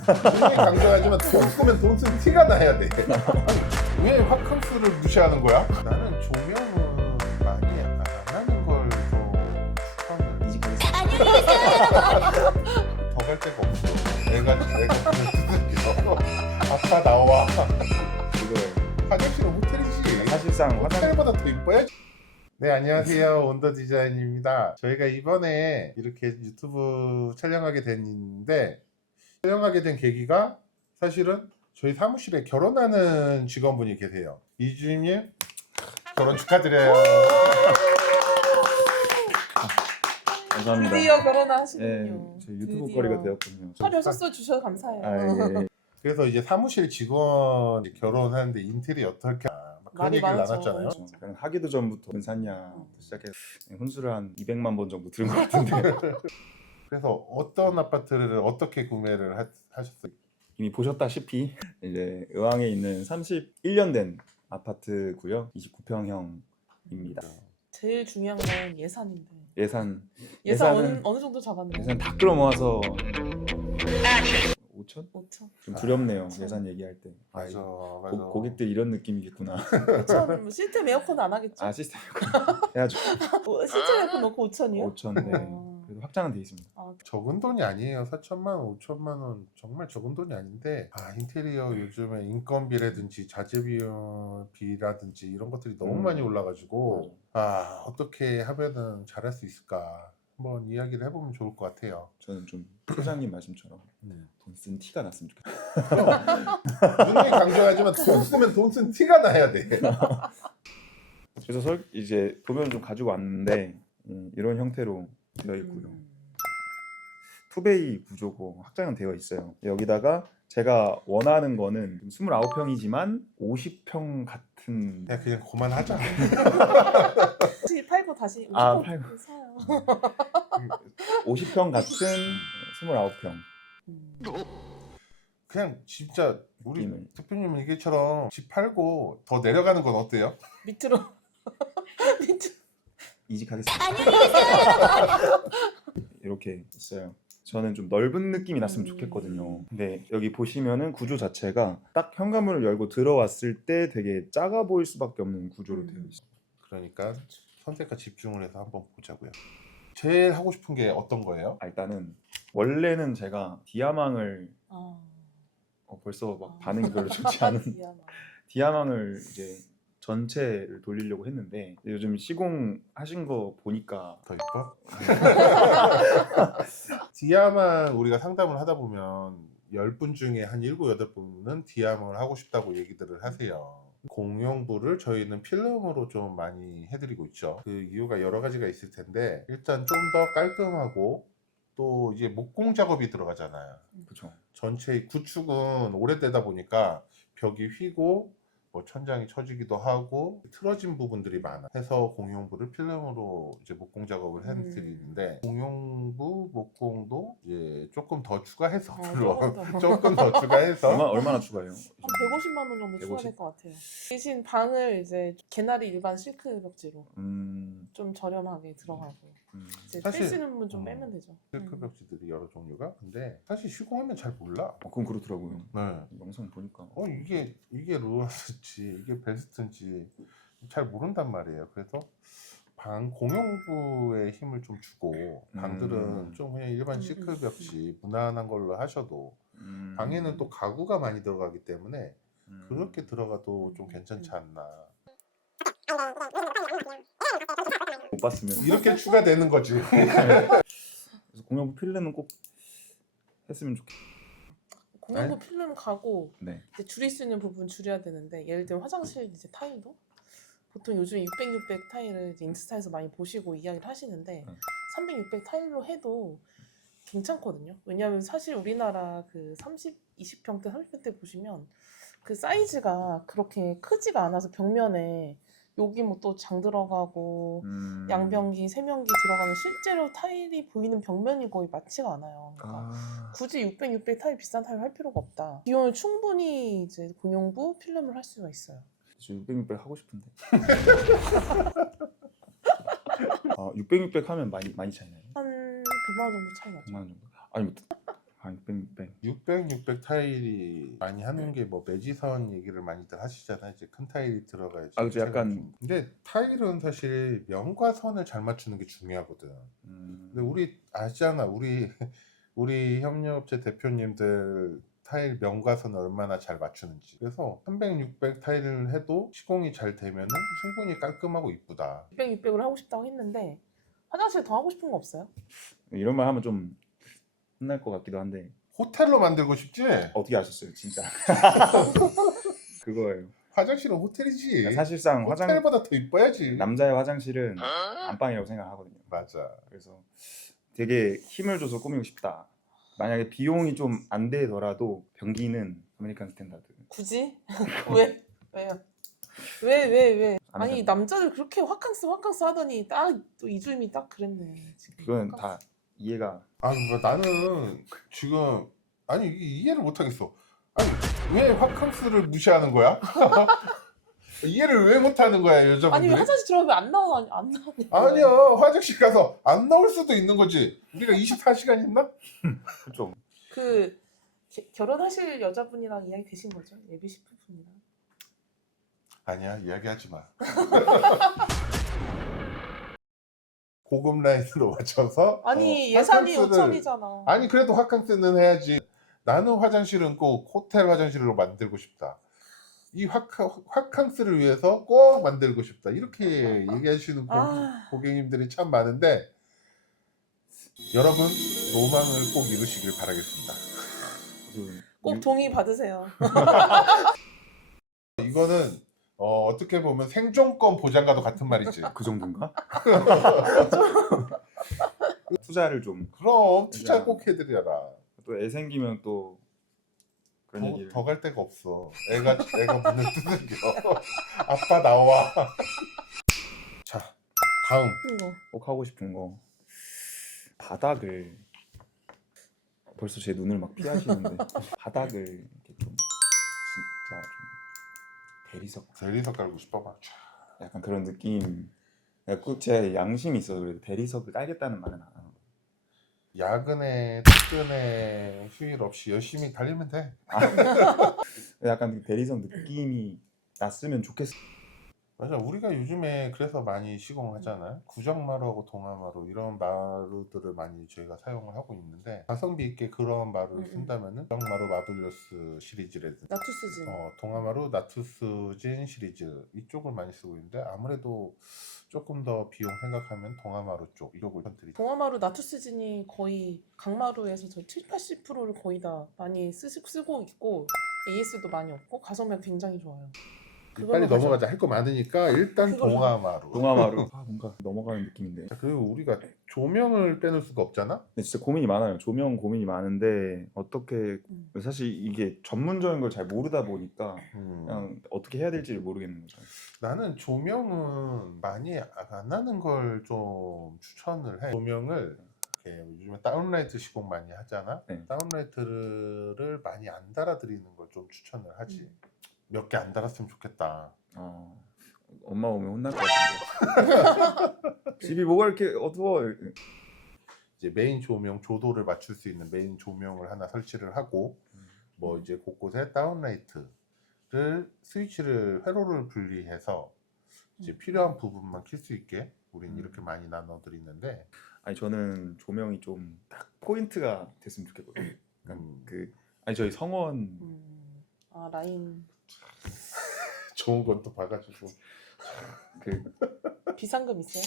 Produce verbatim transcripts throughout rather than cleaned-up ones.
분명히 강조하지만 돈 쓰면 돈 쓴 티가 나야 돼. 왜 화캉스를 무시하는 거야? 나는 조명은 많이 안 하는 걸 더 추천을. 이직하겠습니다. 더 갈 데가 없어. 내가 내가 그걸 듣을게요. 아빠 나와. 이거 화장실은 호텔이지. 사실상 화장 호텔보다 더 이뻐야지. 네, 안녕하세요. 온더 디자인입니다. 저희가 이번에 이렇게 유튜브 촬영하게 됐는데, 촬영하게 된 계기가 사실은 저희 사무실에 결혼하는 직원분이 계세요. 이주임님, 결혼 축하드려요. 감사합니다. 드디어 결혼하시군요. 네, 저 유튜브 드디어. 거리가 되었군요. 하루 소스 주셔서 감사해요. 아, 예, 예. 그래서 이제 사무실 직원 결혼하는데 인테리어 어떻게 하나, 막 그런 말이 얘기를 많았죠. 나눴잖아요. 그렇죠. 그냥 하기도 전부터 돈 샀냐 어. 시작해서 혼수를 한 이백만 번 정도 들은 것 같은데 그래서 어떤 아파트를 어떻게 구매를 하, 하셨어요? 이미 보셨다시피 이제 의왕에 있는 삼십일 년 된 아파트고요. 이십구 평형입니다. 제일 중요한 건 예산인데. 예산 예산 어느, 예산은 어느 정도 잡았나요? 예산 다 끌어모아서 오천? 오천? 좀 두렵네요. 오천. 예산 얘기할 때. 아, 맞아, 이거 맞아. 고, 고객들 이런 느낌이겠구나. 오천? 뭐 시스템 에어컨 안 하겠죠? 아 시스템 해야죠. 뭐 시스템 에어컨 넣고 오천이요? 오천 네. 아. 그래도 확장은 돼 있습니다. 아, 적은 돈이 아니에요. 사천만 원, 오천만 원 정말 적은 돈이 아닌데, 아 인테리어 요즘에 인건비라든지 자재비라든지 이런 것들이 너무 음. 많이 올라가지고 아 어떻게 하면은 잘할 수 있을까 한번 이야기를 해보면 좋을 것 같아요. 저는 좀 소장님 말씀처럼 음. 돈 쓴 티가 났으면 좋겠어요. 분명히 강조하지만 돈 쓰면 돈 쓴 티가 나야 돼. 그래서 설, 이제 도면을 좀 가지고 왔는데 음, 이런 형태로 되어 있고요. 음. 투베이 구조고 확장은 되어 있어요. 여기다가 제가 원하는 거는 이십구 평이지만 오십 평 같은 야 그냥 그만하자. 혹시 팔고 다시 아, 오십 팔고. 사요. 오십 평 같은 이십구 평. 음. 그냥 진짜 우리 느낌을. 대표님 얘기처럼 집 팔고 더 내려가는 건 어때요? 밑으로 밑으로 이직하겠습니다. 이렇게 있어요. 저는 좀 넓은 느낌이 났으면 음. 좋겠거든요. 근데 여기 보시면은 구조 자체가 딱 현관문을 열고 들어왔을 때 되게 작아 보일 수밖에 없는 구조로 음. 되어 있어요. 그러니까 선택과 집중을 해서 한번 보자고요. 제일 하고 싶은 게 어떤 거예요? 아, 일단은 원래는 제가 디아망을 아. 어, 벌써 막 아. 반응이 별로 좋지 않은 미안해. 디아망을 이제 전체를 돌리려고 했는데 요즘 시공하신 거 보니까 더 이뻐? 디아망 우리가 상담을 하다 보면 열 분 중에 한 일곱, 여덟 분은 디아망을 하고 싶다고 얘기들을 하세요. 공용부를 저희는 필름으로 좀 많이 해드리고 있죠. 그 이유가 여러 가지가 있을 텐데 일단 좀 더 깔끔하고 또 이제 목공 작업이 들어가잖아요. 그렇죠. 전체의 구축은 오래되다 보니까 벽이 휘고 뭐 천장이 처지기도 하고 틀어진 부분들이 많아. 해서 공용부를 필름으로 이제 목공 작업을 음. 해드리는데 공용부 목공도 이제 조금 더 추가해서 어, 물론 조금 더. 조금 더 추가해서 얼마 얼마나 추가해요? 한 백오십만 원 정도 추가될 백오십? 것 같아요. 대신 방을 이제 개나리 일반 실크 벽지로 음, 좀 저렴하게 들어가고 음. 이제 사실- 빼시는 분 좀 음. 빼면 되죠. 실크 음. 벽지들이 여러 종류가. 근데 사실 시공하면 잘 몰라. 어, 그건 그렇더라고요. 네. 영상 보니까 어 이게 이게 루아스인지 이게 베스트인지 잘 모른단 말이에요. 그래서 방 공용부에 힘을 좀 주고 방들은 음. 좀 그냥 일반 음, 시크 음, 벽지 무난한 걸로 하셔도 음. 방에는 또 가구가 많이 들어가기 때문에 음. 그렇게 들어가도 좀 음, 괜찮지 음. 않나. 못 봤으면 이렇게 추가되는 거지. 그래서 공용부 필름은 꼭 했으면 좋겠. 공용부 필름 가고 네. 이제 줄일 수 있는 부분 줄여야 되는데 예를 들면 화장실 이제 타일도 보통 요즘 육백, 육백 타일을 이제 인스타에서 많이 보시고 이야기를 하시는데 네. 삼백, 육백 타일로 해도 괜찮거든요. 왜냐하면 사실 우리나라 그 삼십, 이십 평대, 삼십 평대 보시면 그 사이즈가 그렇게 크지가 않아서 벽면에 여기 뭐 또 장 들어가고 음. 양변기, 세면기 들어가면 실제로 타일이 보이는 벽면이 거의 많지가 않아요. 그러니까 아. 굳이 육백, 육백 타일 비싼 타일 할 필요가 없다. 비용을 충분히 이제 공용부 필름을 할 수가 있어요. 저 육백, 육백 하고 싶은데. 아, 육백, 육백 하면 많이 많이 차이나요? 한 백만 원 정도 차이 나죠. 백만 원 정도. 아니 뭐 아 육백, 육백. 육백, 육백 타일이 많이 하는 게 뭐 매지선 얘기를 많이들 하시잖아요. 이제 큰 타일이 들어가야지. 아, 그죠. 약간- 좀. 근데 타일은 사실 면과 선을 잘 맞추는 게 중요하거든. 음, 근데 우리 아시잖아. 우리 우리 협력업체 대표님들 타일 면과 선을 얼마나 잘 맞추는지. 그래서 삼백, 육백 타일을 해도 시공이 잘 되면은 충분히 깔끔하고 이쁘다. 육백, 육백을 하고 싶다고 했는데 화장실 더 하고 싶은 거 없어요? 이런 말 하면 좀 혼날 것 같기도 한데 호텔로 만들고 싶지? 어떻게 아셨어요, 진짜? 그거예요. 화장실은 호텔이지. 사실상 화장 호텔보다 더 이뻐야지. 남자의 화장실은 안방이라고 생각하거든요. 맞아. 그래서 되게 힘을 줘서 꾸미고 싶다. 만약에 비용이 좀 안 되더라도 변기는 아메리칸 스탠다드. 굳이? 왜? 왜요? 왜, 왜, 왜? 아니 아메리칸. 남자들 그렇게 화캉스 화캉스 하더니 딱 또 이주임이 딱 그랬네. 지금. 그건 화캉스. 다 이해가. 아니 뭐 나는 지금 아니 이게 이해를 못 하겠어. 아니 왜 화캉스를 무시하는 거야? 이해를 왜 못 하는 거야 아니 왜 여자분들이? 화장실 들어가면 안 나와 안 나오냐? 아니야 화장실 가서 안 나올 수도 있는 거지. 우리가 이십사 시간 있나? 그렇죠. 그 게- 결혼하실 여자분이랑 이야기 되신 거죠? 예비 신부분이랑. 아니야 이야기하지 마. 고급 라인으로 맞춰서 아니 어, 예산이 화캉스를- 오천이잖아. 아니 그래도 화캉스는 해야지. 나는 화장실은 꼭 호텔 화장실로 만들고 싶다. 이 화카, 화캉스를 위해서 꼭 만들고 싶다. 이렇게 얘기하시는 고, 아. 고객님들이 참 많은데 여러분 로망을 꼭 이루시길 바라겠습니다. 그 꼭 유- 동의 받으세요. 이거는 어, 어떻게 보면 생존권 보장과도 같은 말이지. 그 정도인가? 투자를 좀 또 그럼 투자 꼭 해드려라. 애 생기면 또 그런 더, 얘기를 더 갈 데가 없어. 애가 애가 문을 두들겨. 아빠 나와. 자 다음 이거. 꼭 하고 싶은 거 바닥을 벌써 제 눈을 막 피하시는데 바닥을 이렇게 좀 진짜 좀 대리석 대리석 깔고 싶어봐. 약간 그런 느낌. 꼭 제 양심이 있어서 그래요. 대리석을 깔겠다는 말은 안 하고. 야근에 퇴근에 휴일 없이 열심히 달리면 돼. 약간 그 대리석 느낌이 났으면 좋겠어. 맞아. 우리가 요즘에 그래서 많이 시공하잖아요. 구정마루하고 동아마루 이런 마루들을 많이 저희가 사용을 하고 있는데 가성비 있게 그런 마루를 음, 음. 쓴다면은 구정마루 마블러스 시리즈라든지 나투스진. 어, 동아마루 나투스진 시리즈 이쪽을 많이 쓰고 있는데 아무래도 조금 더 비용 생각하면 동아마루 쪽 이쪽을 선택드리죠. 동아마루 나투스진이 거의 강마루에서 저 칠십, 팔십 퍼센트를 거의 다 많이 쓰, 쓰고 있고 에이에스도 많이 없고 가성비가 굉장히 좋아요. 그걸로 빨리 가죠. 넘어가자. 할 거 많으니까 일단 그걸로. 동아마루. 동아마루. 아 뭔가 넘어가는 느낌인데. 자, 그리고 우리가 조명을 빼놓을 수가 없잖아. 근데 진짜 고민이 많아요. 조명 고민이 많은데 어떻게 음. 사실 이게 전문적인 걸 잘 모르다 보니까 음. 그냥 어떻게 해야 될지를 모르겠는 거죠. 나는 조명은 많이 안 하는 걸 좀 추천을 해. 조명을 이렇게 요즘에 다운라이트 시공 많이 하잖아. 네. 다운라이트를 많이 안 달아드리는 걸 좀 추천을 하지. 음. 몇 개 안 달았으면 좋겠다. 어, 엄마 오면 혼날 것 같은데. 집이 뭐가 이렇게 어두워? 이제 메인 조명 조도를 맞출 수 있는 메인 조명을 하나 설치를 하고 뭐 이제 곳곳에 다운라이트를 스위치를 회로를 분리해서 이제 음. 필요한 부분만 킬 수 있게 우린 음. 이렇게 많이 나눠 드리는데 아니 저는 조명이 좀 딱 포인트가 됐으면 좋겠거든요. 그러니까 음, 그 아니 저희 성원 음. 아 라인 좋은 건 또 봐가지고 그 비상금 있어요?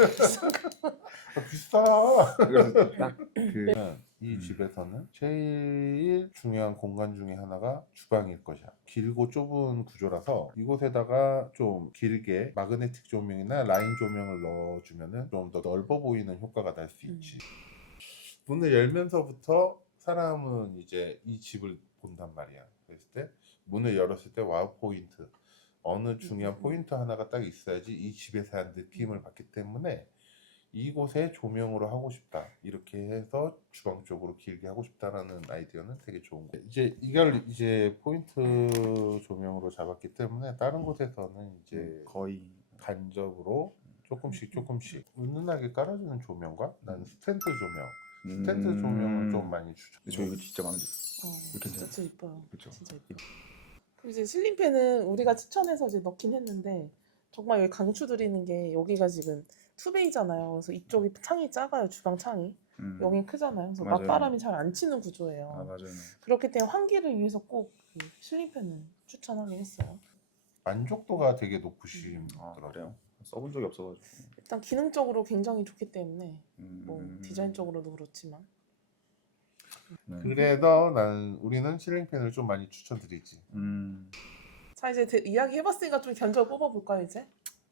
아, 비싸. 그래서 딱그 이 음. 집에서는 제일 중요한 공간 중에 하나가 주방일 것이야. 길고 좁은 구조라서 이곳에다가 좀 길게 마그네틱 조명이나 라인 조명을 넣어주면은 좀 더 넓어 보이는 효과가 날 수 있지. 문을 열면서부터 사람은 이제 이 집을 본단 말이야. 그랬을 때 문을 열었을 때 와우 포인트, 어느 중요한 음. 포인트 하나가 딱 있어야지 이 집에 대한 느낌을 받기 때문에 이곳에 조명으로 하고 싶다 이렇게 해서 주방 쪽으로 길게 하고 싶다라는 아이디어는 되게 좋은 거예요. 이제 이걸 이제 포인트 조명으로 잡았기 때문에 다른 곳에서는 이제 거의 간접으로 조금씩 조금씩 은은하게 깔아주는 조명과 나는 스탠드 조명 텐트 조명은 좀 많이 추천. 근데 저 이거 진짜 마음에 들어요. 어, 이렇게 진짜 돼요. 진짜 이뻐요. 그쵸? 진짜 이뻐. 그리고 이제 실링팬은 우리가 추천해서 이제 넣긴 했는데 정말 여기 강추 드리는 게 여기가 지금 투베이잖아요. 그래서 이쪽이 창이 작아요. 주방 창이. 음. 여긴 크잖아요. 그래서 맞아요. 맞바람이 잘 안 치는 구조예요. 아 맞아요. 그렇기 때문에 환기를 위해서 꼭그 실링팬은 추천하긴 했어요. 만족도가 되게 높으시더라고요. 아 그래요? 써본 적이 없어가지고. 일단 기능적으로 굉장히 좋기 때문에 음. 뭐 디자인적으로도 그렇지만 네. 그래서 난 우리는 실링팬을 좀 많이 추천드리지. 음. 자 이제 대- 이야기 해봤으니까 좀 견적을 뽑아볼까요 이제?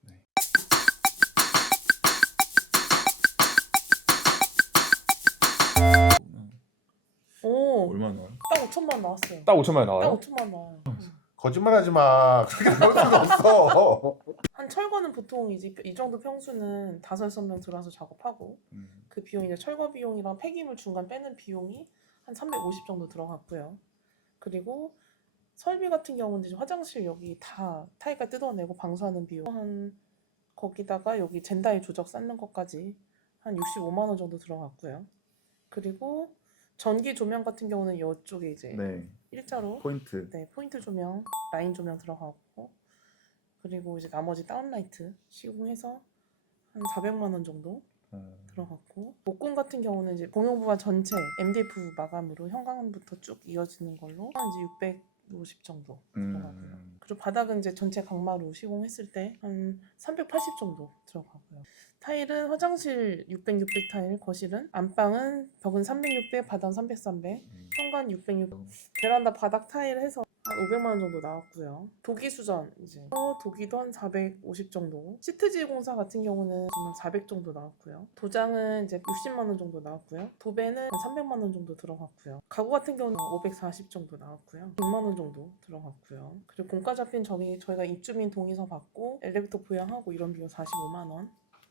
오, 얼마 나와요? 딱 오천만 원 나왔어요. 딱 오천만 원 딱 나와요? 오천만 원 나와요. 응. 거짓말하지 마. 그렇게 나올 수가 없어. 한 철거는 보통 이제 이 정도 평수는 다섯 여섯 명 들어와서 작업하고 음. 그 비용이 이제 철거 비용이랑 폐기물 중간 빼는 비용이 한 삼백오십 정도 들어갔고요. 그리고 설비 같은 경우는 이제 화장실 여기 다 타일까지 뜯어내고 방수하는 비용 한 거기다가 여기 젠다이 조적 쌓는 것까지 한 육십오만 원 정도 들어갔고요. 그리고 전기 조명 같은 경우는 이쪽에 이제 네. 일자로 포인트. 네, 포인트 조명, 라인 조명 들어가고 그리고 이제 나머지 다운라이트 시공해서 한 사백만 원 정도 어. 들어갔고 목공 같은 경우는 이제 공용부가 전체 엠디에프 마감으로 현관부터 쭉 이어지는 걸로 한 이제 육백오십 정도 들어가고요. 음. 그리고 바닥은 이제 전체 강마루 시공했을 때 한 삼백팔십 정도 들어가고요. 타일은 화장실 육백, 육백 타일, 거실은 안방은 벽은 삼백, 육백, 바닥 삼백, 삼백, 음. 현관 육백, 육백, 베란다 바닥 타일 해서 한 오백만 원 정도 나왔고요. 도기 수전 이제 어, 도기도 한 사백오십 정도. 시트지 공사 같은 경우는 지금 사백 정도 나왔고요. 도장은 이제 육십만 원 정도 나왔고요. 도배는 한 삼백만 원 정도 들어갔고요. 가구 같은 경우는 오백사십 정도 나왔고요. 백만 원 정도 들어갔고요. 그리고 공가 잡힌 저기 저희가 입주민 동의서 받고 엘리베이터 보양하고 이런 비용 사십오만 원.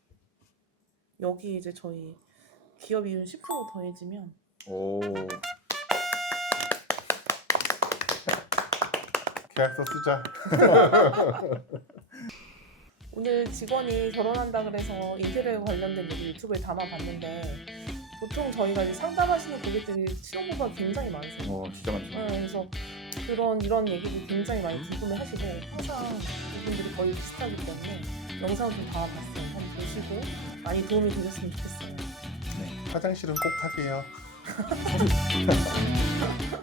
여기 이제 저희 기업 이윤 십 퍼센트 더해지면 오. 계약서 쓰자. 오늘 직원이 결혼한다 그래서 인테리어 관련된 얘기 유튜브에 담아봤는데 보통 저희가 이제 상담하시는 고객들이 신혼부부가 굉장히 많으세요. 어 진짜 많죠. 네, 그래서 그런 이런 얘기들 굉장히 많이 궁금해하시고 항상 이분들이 거의 비슷하기 때문에 영상을 좀 담아봤어요. 한번 보시고 많이 도움이 되셨으면 좋겠어요. 화장실은 꼭 하세요.